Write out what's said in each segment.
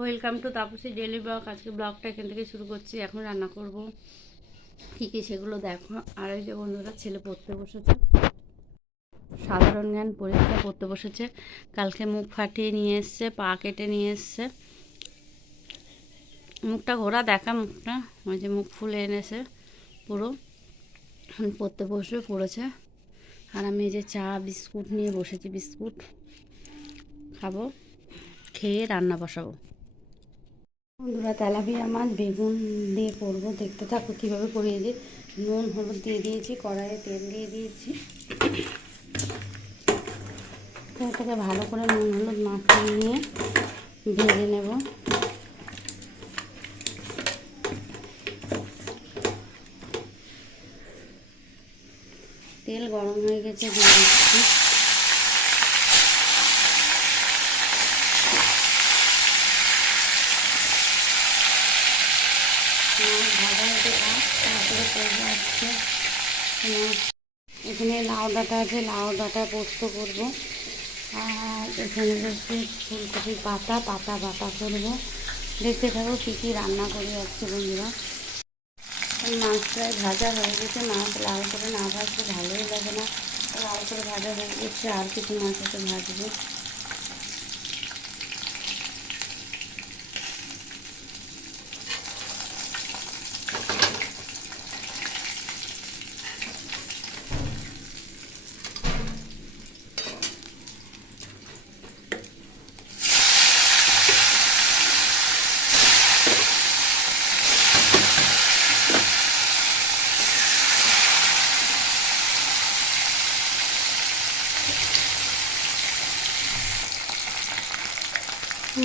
Welcome to Tapasi daily blog. আজকে ব্লগটা এখান থেকে শুরু করছি। এখন রান্না করব কী কী সেগুলো দেখো। আর এই যে বন্ধুরা, ছেলে পড়তে বসেছে, সাধারণ জ্ঞান পরীক্ষা পড়তে বসেছে। কালকে মুখ ফাটিয়ে নিয়ে এসছে, পা কেটে নিয়ে এসছে, মুখটা ঘোরা দেখা, মুখটা ওই যে মুখ ফুলে এনেছে পুরো। পড়তে বসবে, পড়েছে। আর আমি এই যে চা বিস্কুট নিয়ে বসেছি, বিস্কুট খাবো, খেয়ে রান্না বসাবো। বন্ধুরা, তেলাপিয়া মাছ বেগুন দিয়ে করবো, দেখতে থাকো কীভাবে করি। যে নুন হলুদ দিয়ে দিয়েছি, কড়াইয়ে তেল দিয়ে দিয়েছি, তেলটাকে ভালো করে নুন হলুদ মাখিয়ে নিয়ে ভেজে নেব। তেল গরম হয়ে গেছে, দিয়ে দিচ্ছি মাছ ভাজা হতে থাক, তারপরে করবো আজকে এখানে লাউ ডাঁটা আছে, লাউ ডাঁটা পোস্ত করবো। আর এখানে হচ্ছে ফুলকপির পাতা বাটা করবো। দেখতে থাকো কী কী রান্না করি আজকে বন্ধুরা। মাছ প্রায় ভাজা হয়ে গেছে। মাছ লাল করে না ভাজলে ভালোই লাগে না, লাল করে ভাজা হয়ে গেছে। আর কিছু মাছ আছে ভাজবো।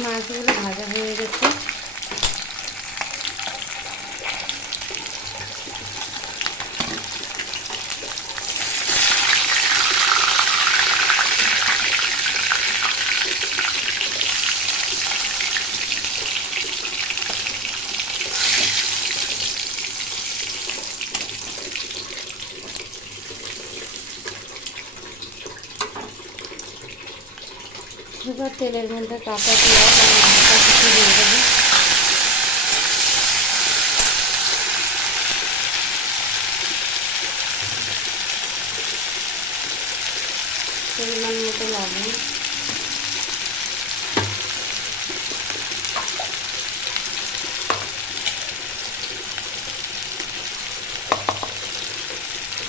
মাছগুলো ভাজা হয়ে গেছে। এবার তেলের মধ্যে কাঁচা পেঁয়াজ আর লঙ্কা কিছু দিয়ে দেবো। পরিমাণ মতো লবণ,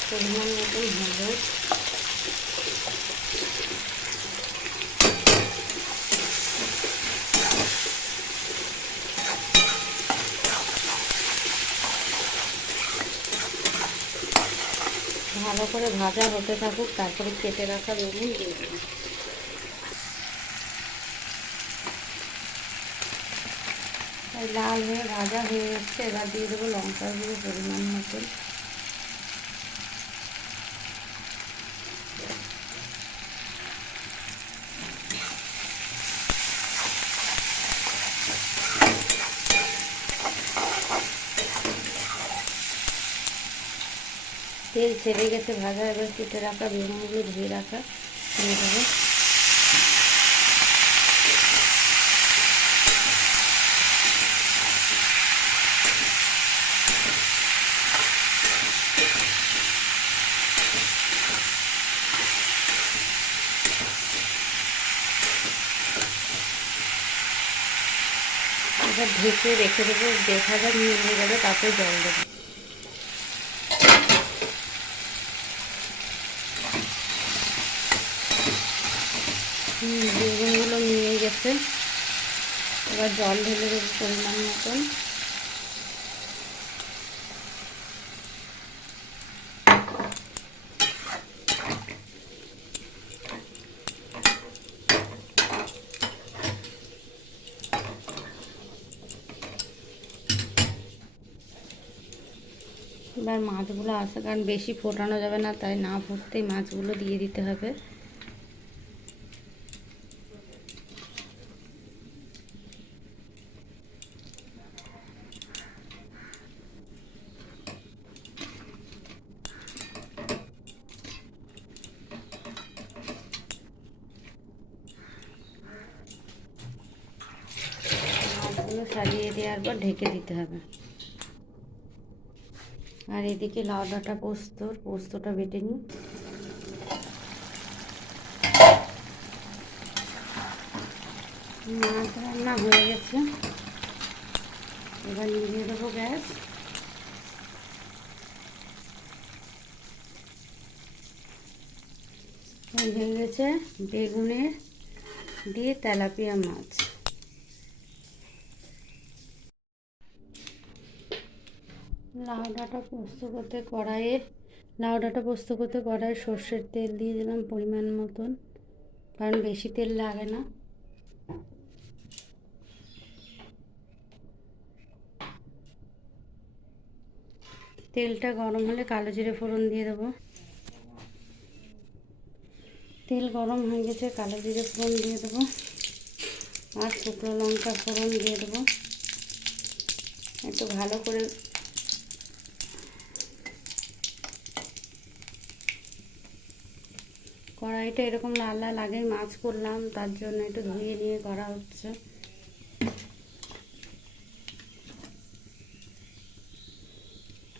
পরিমাণ মতো হলুদ, ভালো করে ভাজা হতে থাকুক, তারপরে কেটে রাখা বেগুন দিয়ে দেবো। লাল হয়ে ভাজা হয়ে এসছে, এবার দিয়ে দেবো লঙ্কার গুঁড়ো পরিমাণ মতন। তেল ছেড়ে গেছে ভাজা, এবার কেটে রাখা বেগুনগুলো ধুয়ে রাখা দিয়ে দেবো। এবার ঢেকে রেখে দেবো, দেখা যাক মিলিয়ে যাবে, তারপরে জল দেবো। বেগুনগুলো নিয়ে গেছে, এবার জল ঢেলে দেবো পরিমাণ মতন। এবার মাছগুলো আসে, কারণ বেশি ফোটানো যাবে না, তাই না ফুটতেই মাছগুলো দিয়ে দিতে হবে। মাছগুলো সাজিয়ে দেওয়ার পর ঢেকে দিতে হবে। আর এদিকে লাউ ডাঁটা পোস্তটা বেটে নিই। মাছ রান্না হয়ে গেছে, এবার নিভিয়ে দেবো গ্যাস। হয়ে গেছে বেগুনের দিয়ে তেলাপিয়া মাছ। লাউ ডাঁটা পোস্ত করতে কড়াইয়ে সর্ষের তেল দিয়ে দিলাম পরিমাণ মতন, কারণ বেশি তেল লাগে না। তেলটা গরম হলে কালো জিরে ফোড়ন দিয়ে দেবো। তেল গরম হয়ে গেছে, কালো জিরে ফোড়ন দিয়ে দেবো আর শুকনো লঙ্কা ফোড়ন দিয়ে দেবো। একটু ভালো করে কড়াইটা এরকম লাল লাল আগে মাছ করলাম, তার জন্য একটু ধুয়ে নিয়ে করা হচ্ছে।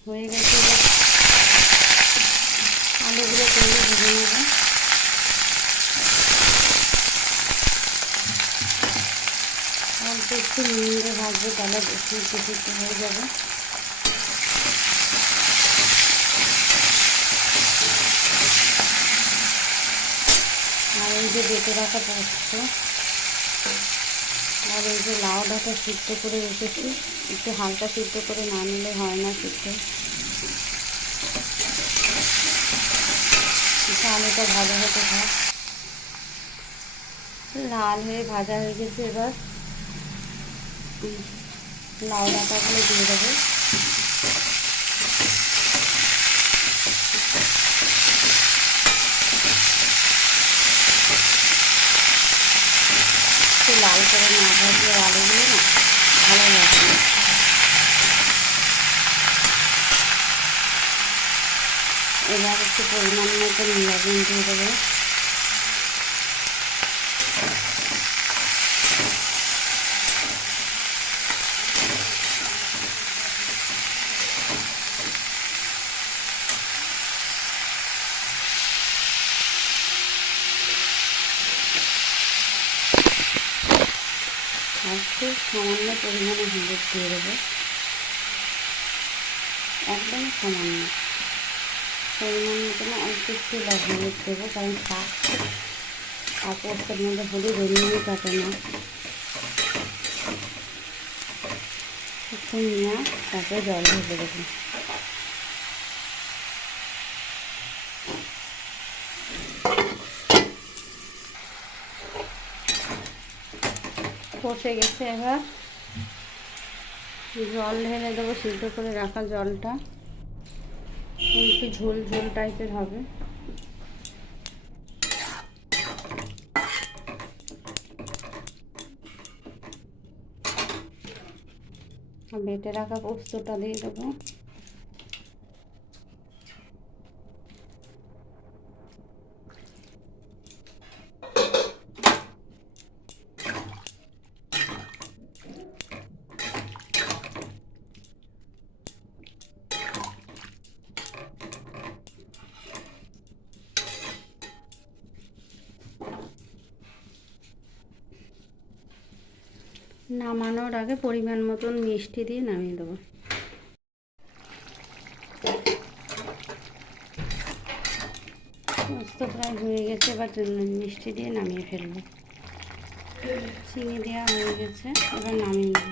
হয়ে গেছে, আলুগুলো তেলে ভেজে নেব। অল্প একটু নুন ভাজবো, তাহলে বেশি কিছু হয়ে যাবে। আর এই যে বেটে রাখা পোস্ত আর এই যে লাউ ডাঁটা সিদ্ধ করে রেখেছি, একটু হালকা সিদ্ধ করে না নিলে হয় না সিদ্ধ। আলুটা ভাজা হতে থাক, লাল হয়ে ভাজা হয়ে গেছে। এবার লাউ ডাঁটাগুলো দিয়ে দেবো। একটু লাল করে না ভাজলে আলুগুলো না ভালো লাগে না। এবার একটু পরিমাণ মতো লবণ দিয়ে দেবো। আর খুব সামান্য পরিমাণে হলুদ দিয়ে দেবো, একদম সামান্য পরিমাণ মতো না, অল্প একটু হলুদ দেবো, কারণ শাক আর পোস্তের মধ্যে হলুদ এমনিই কাটে না। একটু নিয়ে তারপরে জল ঢেলে দেবো। কষে গেছে, এবার জল ঢেলে দেবো, সিদ্ধ করে রাখা জলটা একটু ঝোল ঝোল টাইপের হবে। বেটে রাখা পোস্তটা দিয়ে দেবো। নামানোর আগে পরিমাণ মতন মিষ্টি দিয়ে নামিয়ে দেবো। পোস্ত প্রায় হয়ে গেছে, এবার মিষ্টি দিয়ে নামিয়ে ফেলবো। চিনি দেওয়া হয়ে গেছে, এবার নামিয়ে নেব।